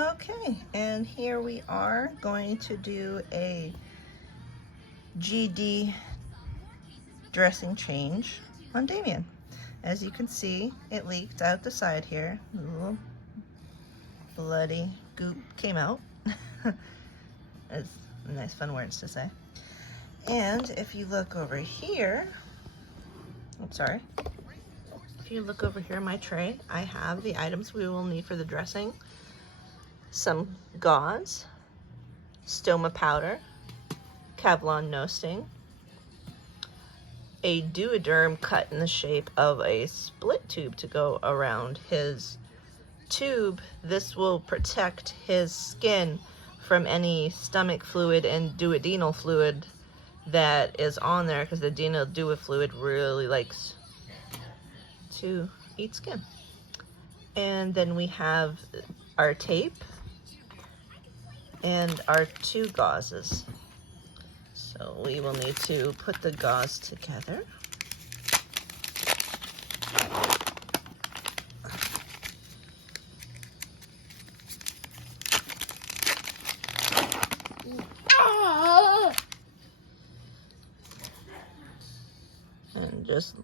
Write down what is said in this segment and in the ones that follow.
Okay, and here we are going to do a GD dressing change on Damien. As you can see, it leaked out the side here. A little bloody goop came out. It's nice fun words to say. And if you look over here, I'm sorry. If you look over here in my tray, I have the items we will need for the dressing. Some gauze, stoma powder, Kevlar no sting, a Duoderm cut in the shape of a split tube to go around his tube. This will protect his skin from any stomach fluid and duodenal fluid that is on there, because the duodenal fluid really likes to eat skin. And then we have our tape and our two gauzes. So we will need to put the gauze together. And just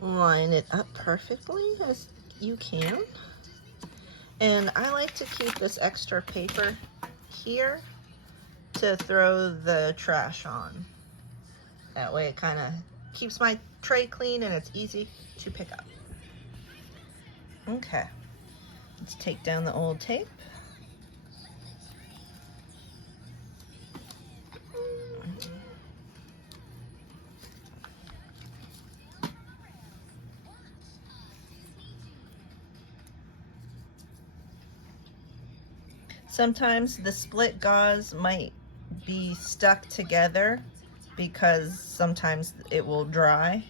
line it up perfectly as you can. And I like to keep this extra paper here to throw the trash on. That way it kind of keeps my tray clean and it's easy to pick up. Okay, let's take down the old tape. Sometimes the split gauze might be stuck together because sometimes it will dry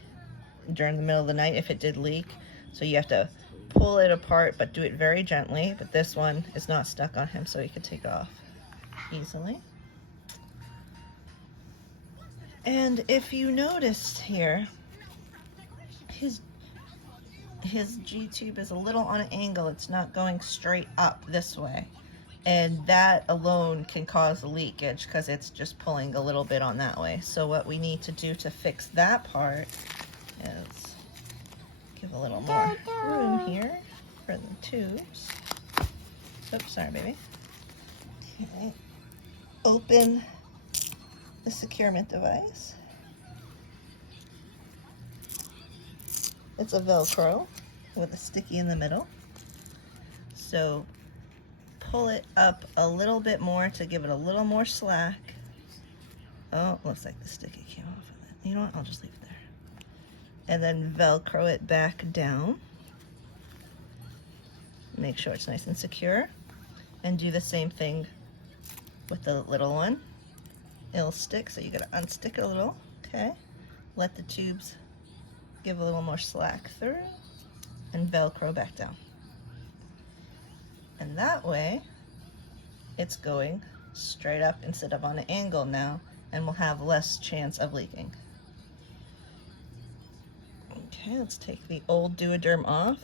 during the middle of the night if it did leak. So you have to pull it apart, but do it very gently. But this one is not stuck on him, so you can take it off easily. And if you noticed here, his G-tube is a little on an angle. It's not going straight up this way. And that alone can cause a leakage because it's just pulling a little bit on that way. So what we need to do to fix that part is give a little more room here for the tubes. Oops, sorry, baby. Okay. Open the securement device. It's a Velcro with a sticky in the middle. So pull it up a little bit more to give it a little more slack. Oh, looks like the sticky came off of it. You know what? I'll just leave it there. And then Velcro it back down. Make sure it's nice and secure. And do the same thing with the little one. It'll stick, so you gotta unstick it a little. Okay. Let the tubes give a little more slack through and Velcro back down. And that way, it's going straight up instead of on an angle now, and will have less chance of leaking. Okay, let's take the old Duoderm off.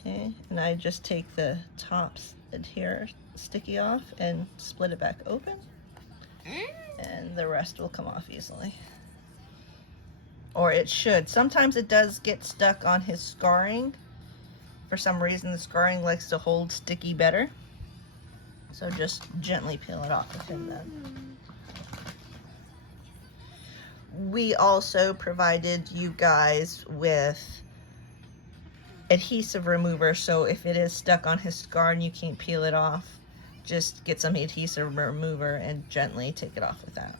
Okay, and I just take the tops adhere sticky off and split it back open, and the rest will come off easily. Or it should. Sometimes it does get stuck on his scarring. For some reason, the scarring likes to hold sticky better. So just gently peel it off of him then. We also provided you guys with adhesive remover, so if it is stuck on his scar and you can't peel it off, just get some adhesive remover and gently take it off with that.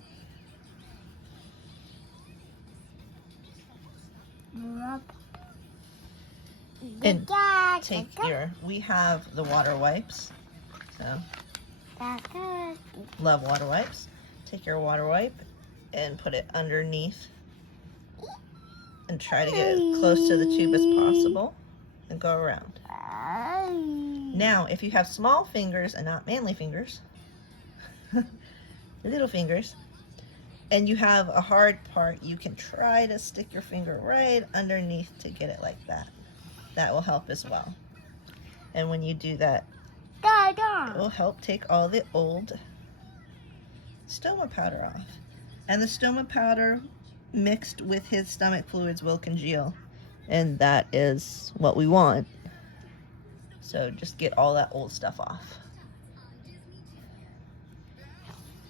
And take we have the water wipes, so love water wipes. Take your water wipe and put it underneath and try to get as close to the tube as possible and go around. Now, if you have small fingers and not manly fingers, little fingers, and you have a hard part, you can try to stick your finger right underneath to get it like that. that will help as well. And when you do that, it will help take all the old stoma powder off. And the stoma powder mixed with his stomach fluids will congeal, and that is what we want. So just get all that old stuff off.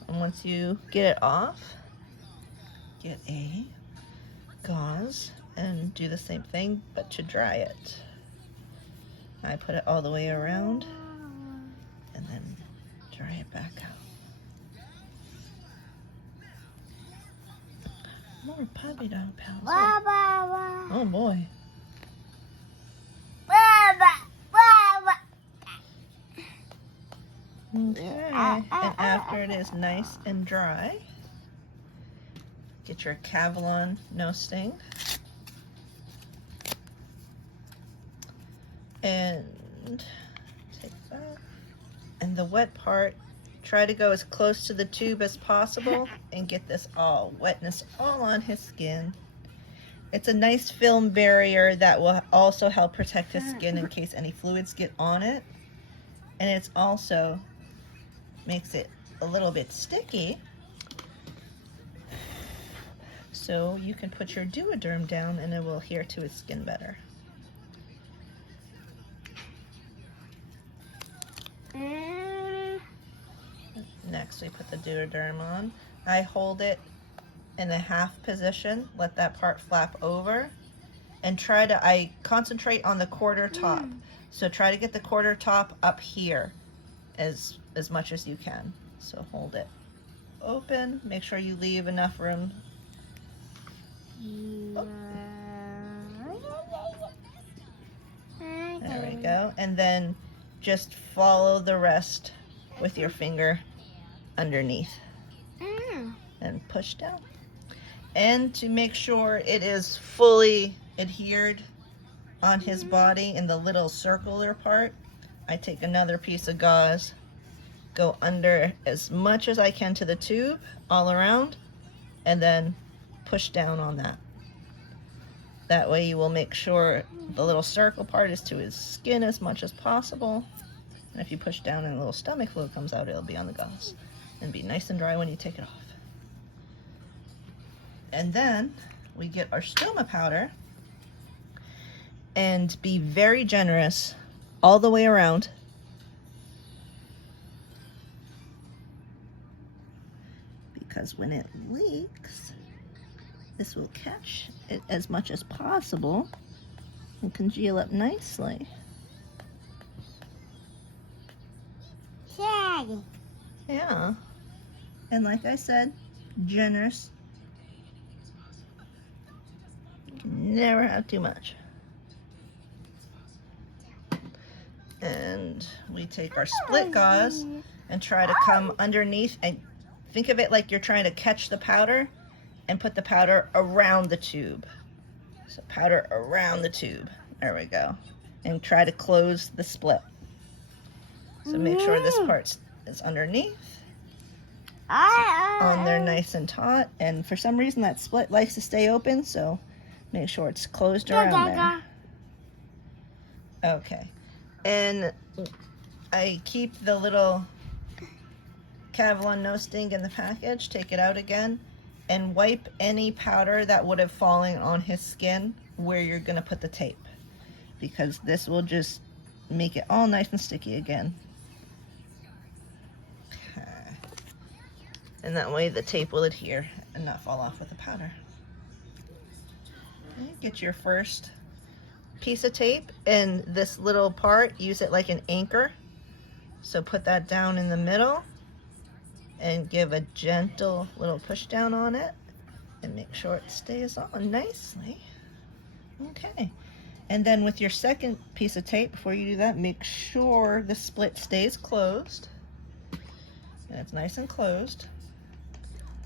And once you get it off, get a gauze and do the same thing, but to dry it. I put it all the way around and then dry it back out. More puppy dog pals. Oh boy. Okay, and after it is nice and dry, get your Cavalon No Sting and take that. And the wet part, try to go as close to the tube as possible and get this wetness all on his skin. It's a nice film barrier that will also help protect his skin in case any fluids get on it. And it's also makes it a little bit sticky, so you can put your Duoderm down and it will adhere to his skin better. Next we put the Duoderm on. I hold it in a half position, let that part flap over, and I concentrate on the quarter top. So try to get the quarter top up here as much as you can. So hold it open, make sure you leave enough room. Oh. There we go. And then just follow the rest with your finger underneath and push down. And to make sure it is fully adhered on his body in the little circular part, I take another piece of gauze, go under as much as I can to the tube all around, and then push down on that. That way you will make sure the little circle part is to his skin as much as possible. And if you push down and a little stomach fluid comes out, it'll be on the gauze and be nice and dry when you take it off. And then we get our stoma powder and be very generous all the way around. Because when it leaks, this will catch it as much as possible and congeal up nicely. Yeah. And like I said, generous. You can never have too much. And we take our split gauze and try to come underneath and think of it like you're trying to catch the powder and put the powder around the tube. So powder around the tube. There we go. And try to close the split. So make sure this part is underneath. On there nice and taut. And for some reason that split likes to stay open, so make sure it's closed around there. Okay. And I keep the little Cavalon No Sting in the package, take it out again, and wipe any powder that would have fallen on his skin where you're going to put the tape, because this will just make it all nice and sticky again. Okay. And that way the tape will adhere and not fall off with the powder. Okay, get your first piece of tape and this little part, use it like an anchor. So put that down in the middle and give a gentle little push down on it and make sure it stays on nicely. Okay. And then with your second piece of tape, before you do that, make sure the split stays closed. And it's nice and closed.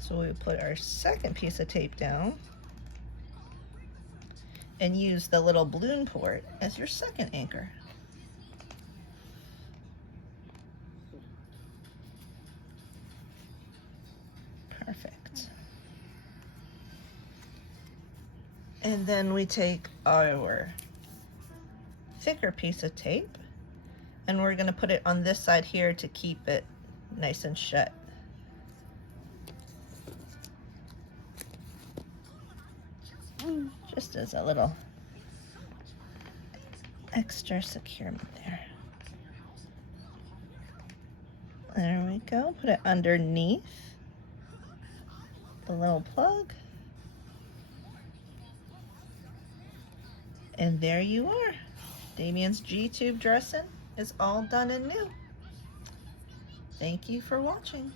So we put our second piece of tape down and use the little balloon port as your second anchor. Perfect. And then we take our thicker piece of tape, and we're going to put it on this side here to keep it nice and shut. Just as a little extra securement there. There we go. Put it underneath the little plug. And there you are. Damien's G-tube dressing is all done and new. Thank you for watching.